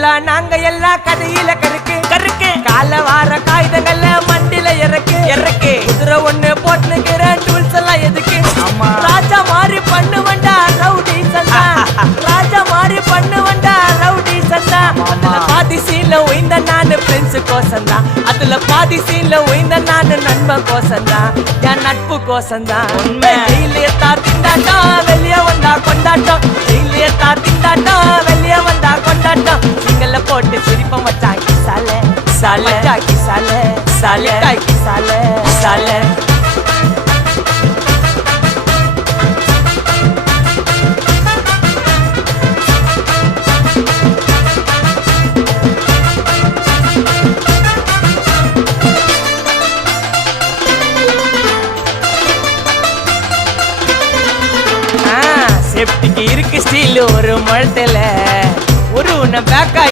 எல்லாம் நாங்க எல்லாம் கதையில கருக்கு கருக்கு கால வார காகிதங்கள்ல மண்டில இறக்கு இறக்கு குதிரை ஒண்ணு போட்டுக்கிற டூல்ஸ் எல்லாம் எதுக்கு ராஜா மாறி பண்ணுவண்டா ரவுடி சந்தா ராஜா மாறி பண்ணுவண்டா ரவுடி சந்தா அதுல பாதி சீன்ல உயிந்த நானு ஃப்ரெண்ட்ஸ் கோசந்தா அதுல பாதி சீன்ல உயிந்த நானு நண்பன் கோசந்தா என் நட்பு கோசந்தா ஜெயிலே திண்டாட்டம் வெளிய வந்தா கொண்டாட்டம் ஜெயிலே திண்டாட்டம் வெளிய வந்தா கொண்டாட்டம் சிங்கல்ல போட்டு சிரிப்பம் வச்சாக்கி சாலே சாலே சாக்கி சாலே சாலே காக்கி சாலே சாலே சேஃப்டிக்கு இருக்கு ஸ்டீல் ஒரு மழத்துல ஒரு உன்னை பேக்கா